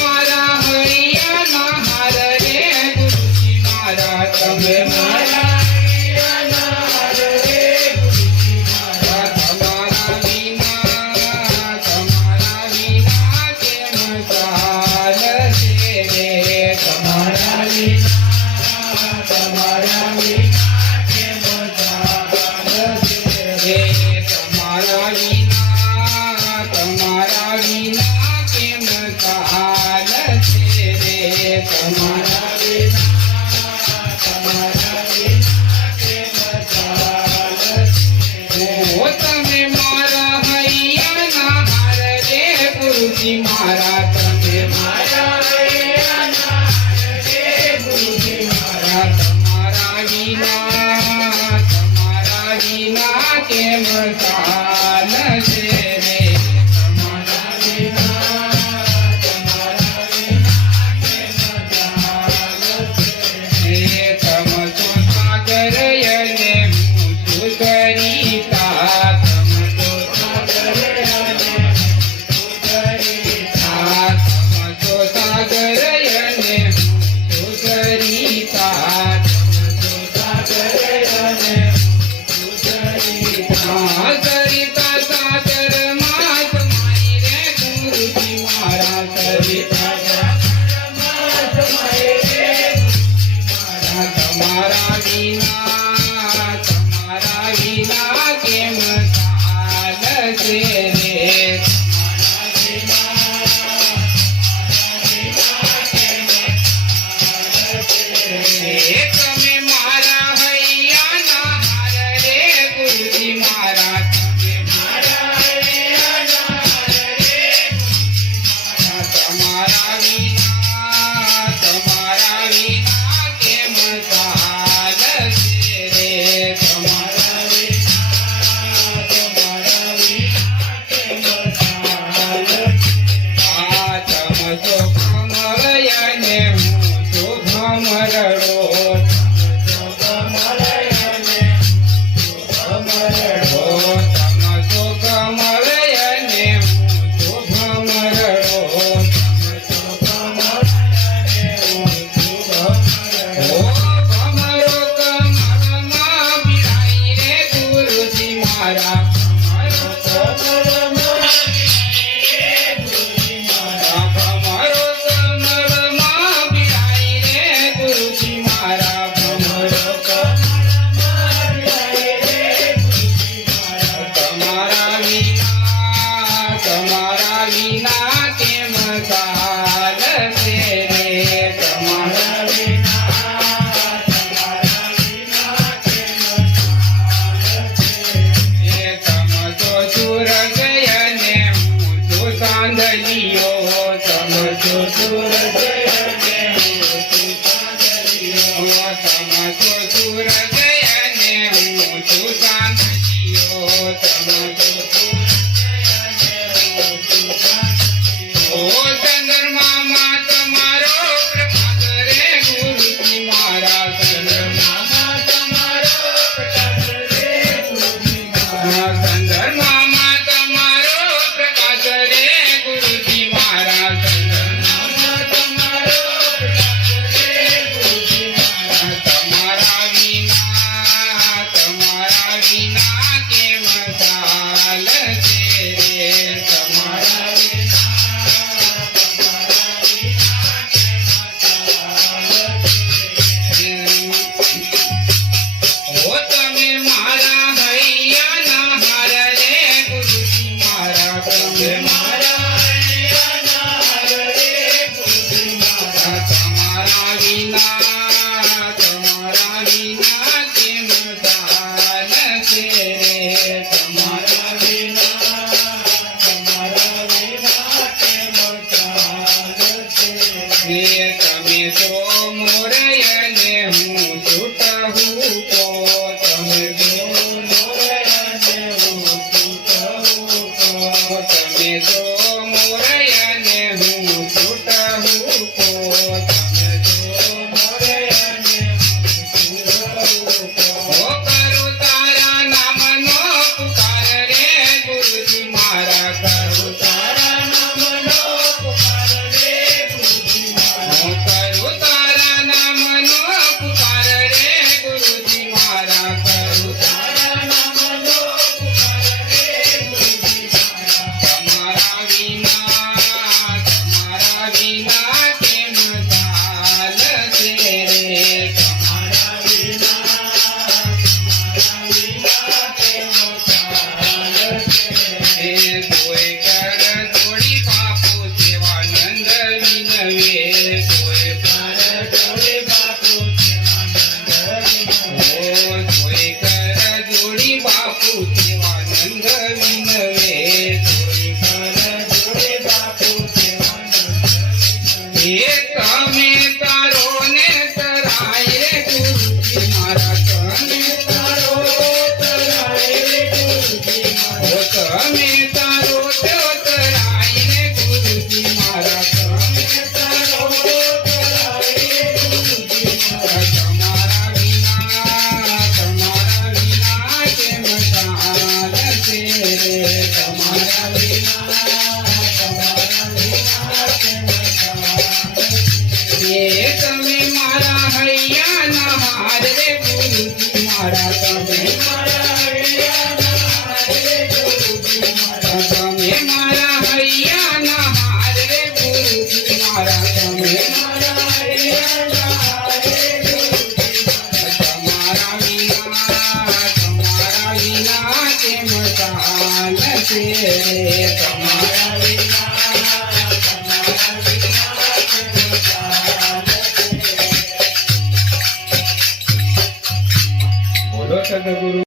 मारा हैया ना हार रे गुरुजी मारा तमे मारा हैया ना हार रे गुरुजी मारा तुम्हारा विना केम चालशे रे तुम्हारा विना केम चालशे रे तुम्हारा विना केम चालशे रे तुम्हारा विना केम चालशे ओ तमे मारा हैया ना हार रे गुरुजी मारा तमे मारा हैया ना हार रे गुरुजी मारा तुम्हारा विना केम चालशे रे तुम्हारा विना केम चालशे रे तम तो सागर यने मुझ करीता तम तो सागर यने मुझ करीता तम तो सागर यने मुझ करीता तम तो सागर यने सरिता सागर मात माई रे गुरुजी मारा सरिता सागर मात माई रे गुरुजी मारा तुम्हारा विना केम चालशे रे तुम्हारा विना केम चालशे रे तमे मारा हैया ना हार रे गुरुजी मारा तमे मारा हैया ना हार रे गुरुजी मारा तुम्हारा विना केम चालशे रे तुम्हारा विना केम चालशे तम तो कमल यने मुझो भमरड़ो तम तो कमल यने भमरड़ो तम तो कमल यने मुझो भमरड़ो तम तो कमल यने मुझो भमरड़ो भमरो कमल मां बिराई रे गुरुजी मारा भमरो कमल मां बिराई रे गुरुजी मारा भमरो कमल मां बिराई रे गुरुजी मारा भमरो कमल मां बिराई रे गुरुजी मारा तुम्हारा विना केम चालशे रे तुम्हारा विना केम चालशे रे तम तो सूरज यने मुझो चांदलियो तम तो सूरज यने मुझो चांदलियो तम तो सूरज यने मुझो चांदलियो तम तो सूरज यने मुझो चांदलियो ओ चंद्रमा मां तुम्हारो प्रकाश रे गुरुजी मारा चंद्रमा मां तुम्हारो प्रकाश रे गुरुजी मारा चंद्रमा मां तुम्हारो प्रकाश रे गुरुजी मारा चंद्रमा मां तुम्हारो प्रकाश रे गुरुजी मारा तुम्हारा विना केम चालशे रे तुम्हारा विना केम चालशे ओ तमे मारा हैया ना हार रे गुरुजी मारा तमे मारा हैया ना हार रे गुरुजी मारा तुम्हारा विना केम चालशे रे तुम्हारा विना केम चालशे रे तमे तो मोर यने हूँ छूटहु को तमे तो मोर यने हूँ छूटहु को तमे तो मोर यने हूँ छूटहु को तमे तो मोर यने हूँ छूटहु को ओ करो तारा नाम नो पुकार रे गुरुजी मारा करो तारा नाम नो पुकार रे મારા તમે મારા હૈયાના રે ગુરુજી તમારા વિના કેમ ચાલશે રે તમારા બોલો સદગુરુ